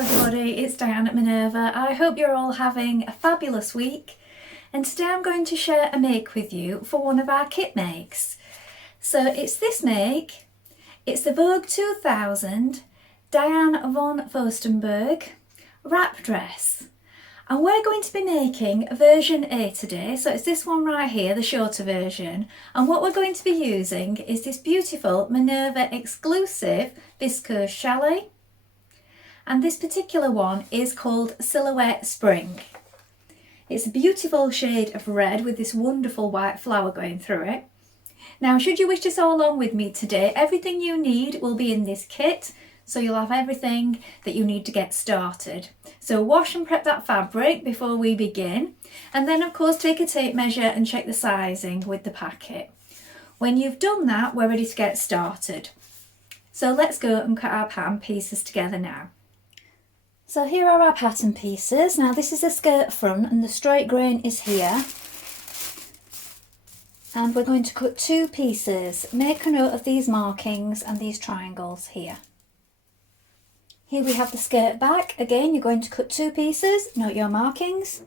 everybody, it's Diane at Minerva. I hope you're all having a fabulous week, and today I'm going to share a make with you for one of our kit makes. So it's this make, it's the Vogue 2000 Diane von Furstenburg wrap dress, and we're going to be making version A today. So it's this one right here, the shorter version, and what we're going to be using is this beautiful Minerva exclusive viscose chalet. And this particular one is called Silhouette Spring. It's a beautiful shade of red with this wonderful white flower going through it. Now, should you wish to sew along with me today, everything you need will be in this kit, so you'll have everything that you need to get started. So wash and prep that fabric before we begin, and then of course take a tape measure and check the sizing with the packet. When you've done that, we're ready to get started. So let's go and cut our pattern pieces together now. So here are our pattern pieces. Now this is the skirt front and the straight grain is here. And we're going to cut two pieces. Make a note of these markings and these triangles here. Here we have the skirt back. Again, you're going to cut two pieces. Note your markings.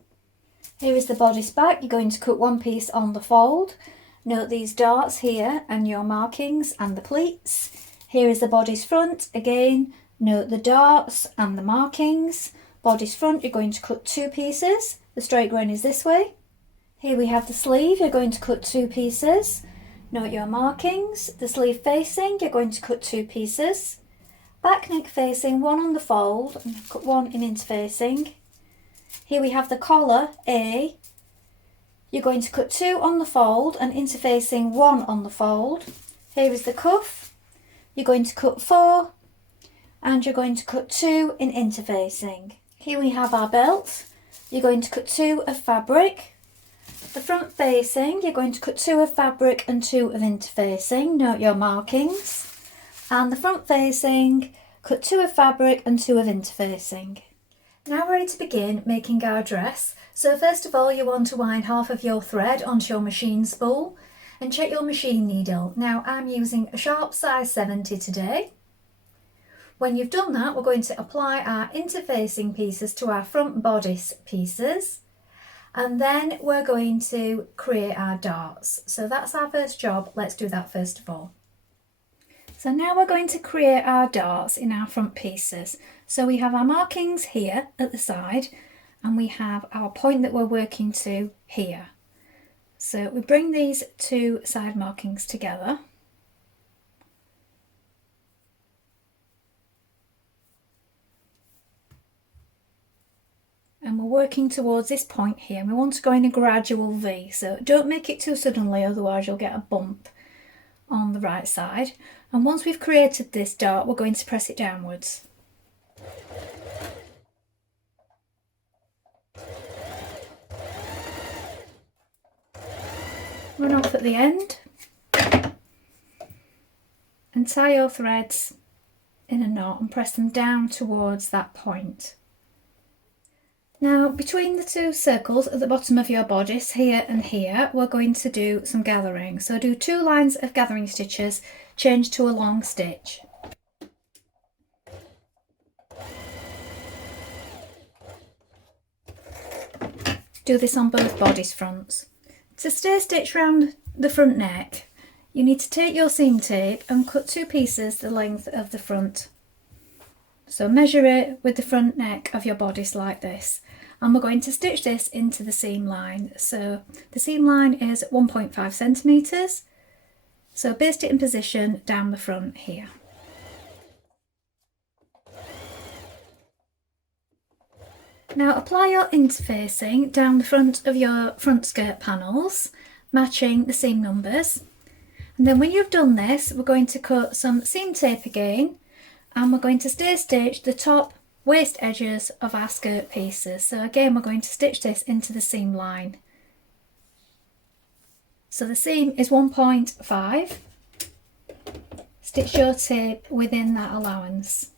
Here is the bodice back. You're going to cut one piece on the fold. Note these darts here and your markings and the pleats. Here is the bodice front. Again, note the darts and the markings. Bodice front, you're going to cut two pieces. The straight grain is this way. Here we have the sleeve, you're going to cut two pieces. Note your markings. The sleeve facing, you're going to cut two pieces. Back neck facing, one on the fold, and cut one in interfacing. Here we have the collar, A. You're going to cut two on the fold and interfacing one on the fold. Here is the cuff. You're going to cut four. And you're going to cut two in interfacing. Here we have our belt. You're going to cut two of fabric. The front facing, you're going to cut two of fabric and two of interfacing. Note your markings. And the front facing, cut two of fabric and two of interfacing. Now we're ready to begin making our dress. So first of all, you want to wind half of your thread onto your machine spool and check your machine needle. Now I'm using a sharp size 70 today. When you've done that, we're going to apply our interfacing pieces to our front bodice pieces, and then we're going to create our darts. So that's our first job. Let's do that first of all. So now we're going to create our darts in our front pieces. So we have our markings here at the side, and we have our point that we're working to here. So we bring these two side markings together. And we're working towards this point here. We want to go in a gradual V, so don't make it too suddenly, otherwise you'll get a bump on the right side. And once we've created this dart, we're going to press it downwards. Run off at the end and tie your threads in a knot and press them down towards that point. Now, between the two circles at the bottom of your bodice, here and here, we're going to do some gathering. So do two lines of gathering stitches, change to a long stitch. Do this on both bodice fronts. To stay stitched round the front neck, you need to take your seam tape and cut two pieces the length of the front. So measure it with the front neck of your bodice like this. And we're going to stitch this into the seam line. So the seam line is 1.5 centimetres. So baste it in position down the front here. Now apply your interfacing down the front of your front skirt panels, matching the seam numbers. And then when you've done this, we're going to cut some seam tape again, and we're going to stay stitch the top waist edges of our skirt pieces. So again, we're going to stitch this into the seam line. So the seam is 1.5. Stitch your tape within that allowance.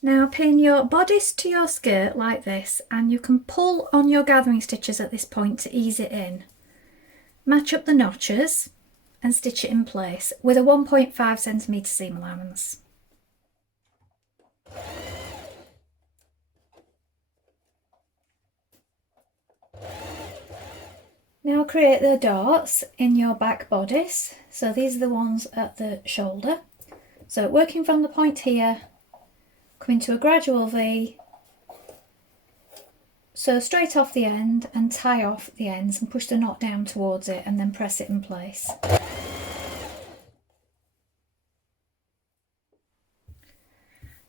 Now pin your bodice to your skirt like this, and you can pull on your gathering stitches at this point to ease it in. Match up the notches and stitch it in place with a 1.5 centimetre seam allowance. Now create the darts in your back bodice. So these are the ones at the shoulder. So working from the point here, come into a gradual V, so straight off the end and tie off the ends and push the knot down towards it and then press it in place.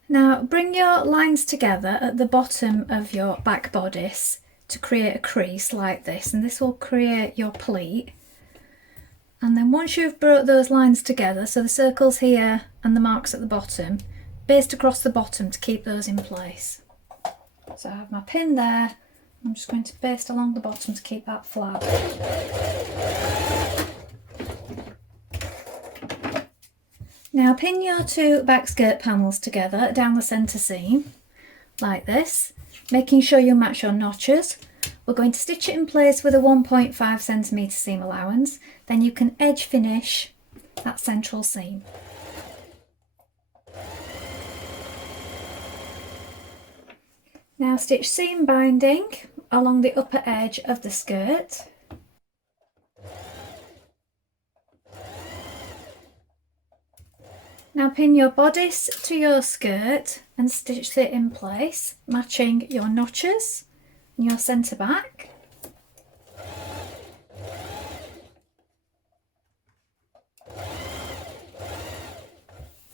Now bring your lines together at the bottom of your back bodice to create a crease like this, and this will create your pleat. And then once you've brought those lines together, so the circles here and the marks at the bottom, baste across the bottom to keep those in place. So I have my pin there, I'm just going to baste along the bottom to keep that flat. Now pin your two back skirt panels together down the centre seam, like this, making sure you match your notches. We're going to stitch it in place with a 1.5 centimetre seam allowance, then you can edge finish that central seam. Now stitch seam binding along the upper edge of the skirt. Now pin your bodice to your skirt and stitch it in place, matching your notches and your centre back.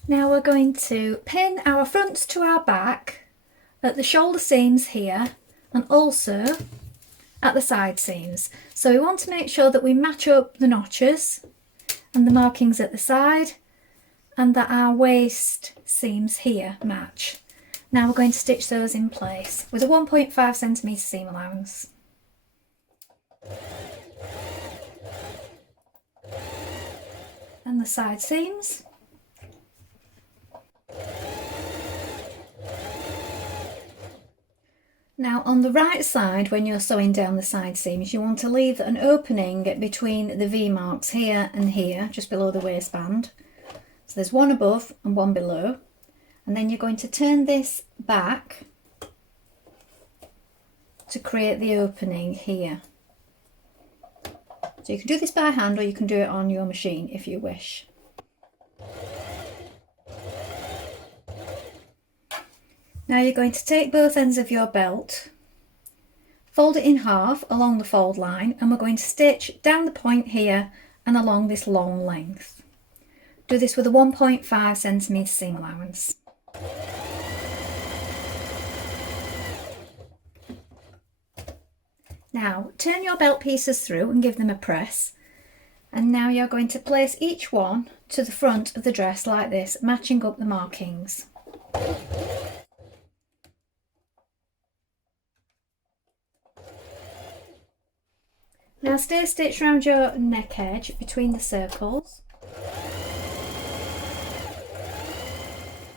Now we're going to pin our fronts to our back at the shoulder seams here and also at the side seams. So we want to make sure that we match up the notches and the markings at the side and that our waist seams here match. Now we're going to stitch those in place with a 1.5 centimetre seam allowance. And the side seams. Now on the right side, when you're sewing down the side seams, you want to leave an opening between the V marks here and here, just below the waistband. So there's one above and one below, and then you're going to turn this back to create the opening here. So you can do this by hand or you can do it on your machine if you wish. Now you're going to take both ends of your belt, fold it in half along the fold line, and we're going to stitch down the point here and along this long length. Do this with a 1.5 centimetre seam allowance. Now turn your belt pieces through and give them a press, and now you're going to place each one to the front of the dress like this, matching up the markings. Now stay stitched around your neck edge between the circles.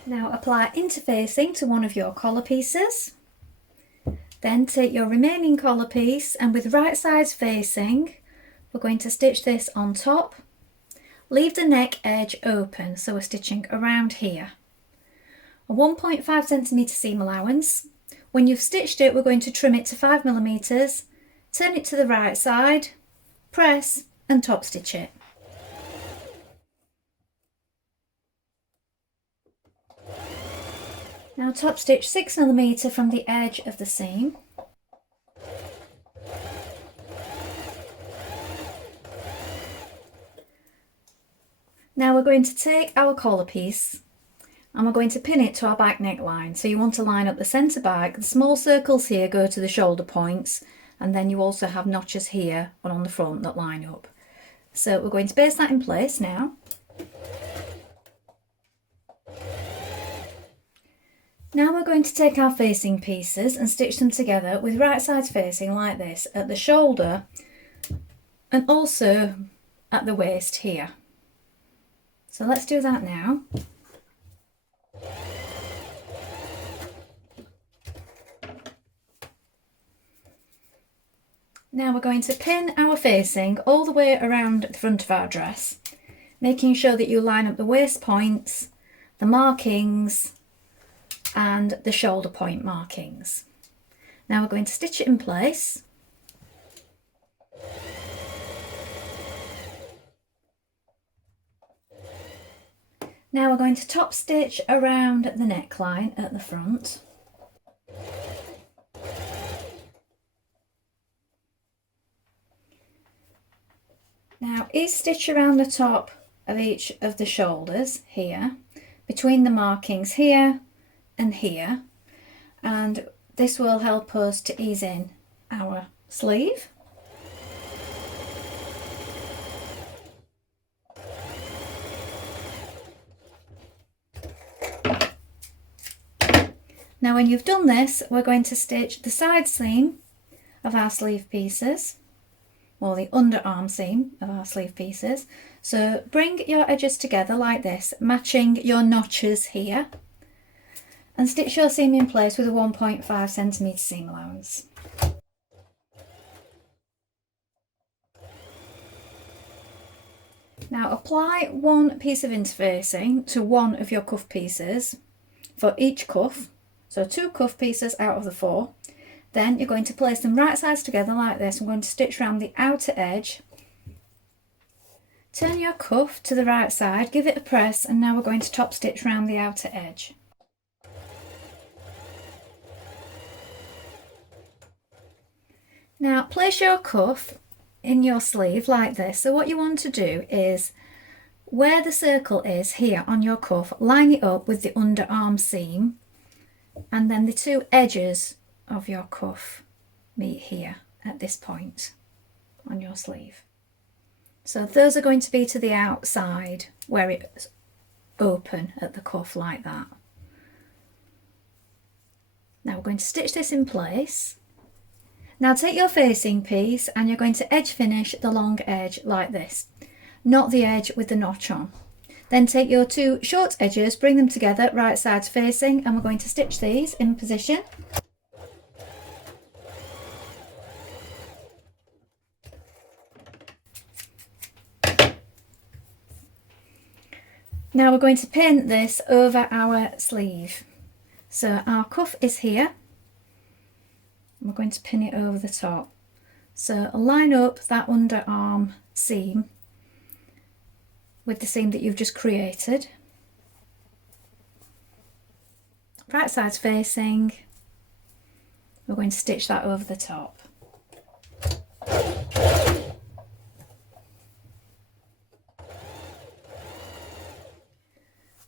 Now apply interfacing to one of your collar pieces. Then take your remaining collar piece and with right sides facing, we're going to stitch this on top. Leave the neck edge open, so we're stitching around here. A 1.5 centimetre seam allowance. When you've stitched it, we're going to trim it to 5mm, turn it to the right side, press and top stitch it. Now top stitch 6mm from the edge of the seam. Now we're going to take our collar piece and we're going to pin it to our back neckline. So you want to line up the centre back, the small circles here go to the shoulder points, and then you also have notches here and on the front that line up. So we're going to baste that in place now. Now we're going to take our facing pieces and stitch them together with right sides facing like this at the shoulder and also at the waist here. So let's do that now. Now we're going to pin our facing all the way around the front of our dress, making sure that you line up the waist points, the markings and the shoulder point markings. Now we're going to stitch it in place. Now we're going to top stitch around the neckline at the front. Now ease stitch around the top of each of the shoulders here, between the markings here and here, and this will help us to ease in our sleeve. Now when you've done this, we're going to stitch the side seam of our sleeve pieces, or the underarm seam of our sleeve pieces. So bring your edges together like this, matching your notches here, and stitch your seam in place with a 1.5 centimetre seam allowance. Now apply one piece of interfacing to one of your cuff pieces for each cuff, so 2 cuff pieces out of the 4. Then you're going to place them right sides together like this. I'm going to stitch around the outer edge. Turn your cuff to the right side, give it a press, and now we're going to top stitch around the outer edge. Now place your cuff in your sleeve like this. So what you want to do is, where the circle is here on your cuff, line it up with the underarm seam, and then the 2 edges of your cuff meet here at this point on your sleeve. So those are going to be to the outside where it's open at the cuff like that. Now we're going to stitch this in place. Now take your facing piece and you're going to edge finish the long edge like this, not the edge with the notch on. Then take your 2 short edges, bring them together right sides facing, and we're going to stitch these in position. Now we're going to pin this over our sleeve. So our cuff is here. We're going to pin it over the top. So line up that underarm seam with the seam that you've just created. Right sides facing. We're going to stitch that over the top.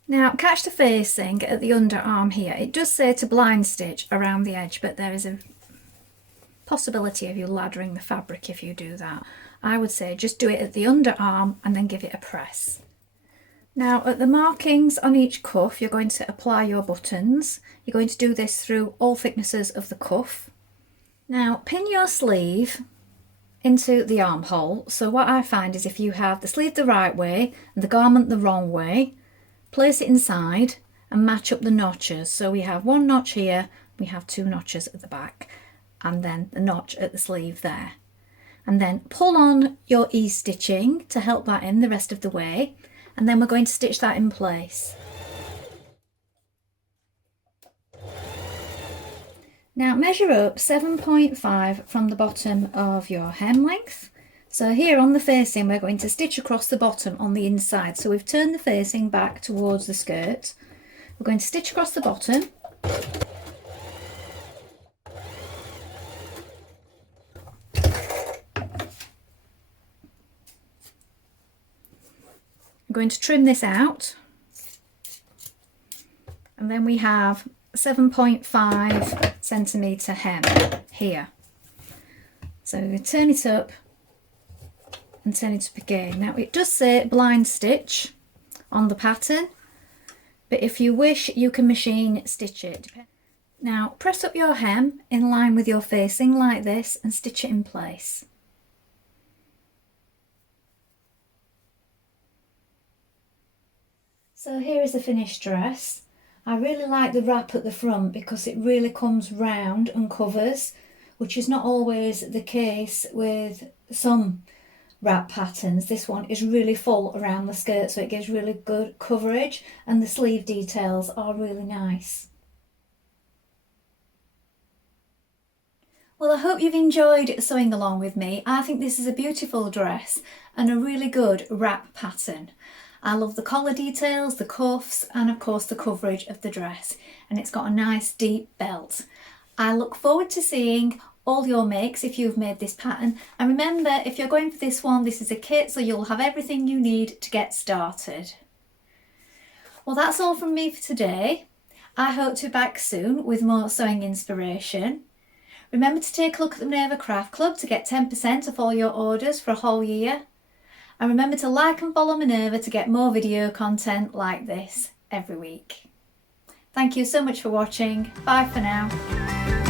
Now catch the facing at the underarm here. It does say to blind stitch around the edge, but there is a possibility of you laddering the fabric if you do that. I would say just do it at the underarm and then give it a press. Now at the markings on each cuff, you're going to apply your buttons. You're going to do this through all thicknesses of the cuff. Now pin your sleeve into the armhole. So what I find is if you have the sleeve the right way and the garment the wrong way, place it inside and match up the notches. So we have 1 notch here, we have 2 notches at the back, and then the notch at the sleeve there. And then pull on your ease stitching to help that in the rest of the way, and then we're going to stitch that in place. Now measure up 7.5 from the bottom of your hem length. So here on the facing we're going to stitch across the bottom on the inside. So we've turned the facing back towards the skirt. We're going to stitch across the bottom. I'm going to trim this out, and then we have 7.5 centimetre hem here. So we turn it up and turn it up again. Now it does say blind stitch on the pattern, but if you wish you can machine stitch it. Now press up your hem in line with your facing like this and stitch it in place. So here is the finished dress. I really like the wrap at the front because it really comes round and covers, which is not always the case with some wrap patterns. This one is really full around the skirt, so it gives really good coverage, and the sleeve details are really nice. Well, I hope you've enjoyed sewing along with me. I think this is a beautiful dress and a really good wrap pattern. I love the collar details, the cuffs, and of course the coverage of the dress, and it's got a nice deep belt. I look forward to seeing all your makes if you've made this pattern, and remember, if you're going for this one, this is a kit, so you'll have everything you need to get started. Well, that's all from me for today. I hope to be back soon with more sewing inspiration. Remember to take a look at the Minerva Craft Club to get 10% off all your orders for a whole year. And remember to like and follow Minerva to get more video content like this every week. Thank you so much for watching. Bye for now.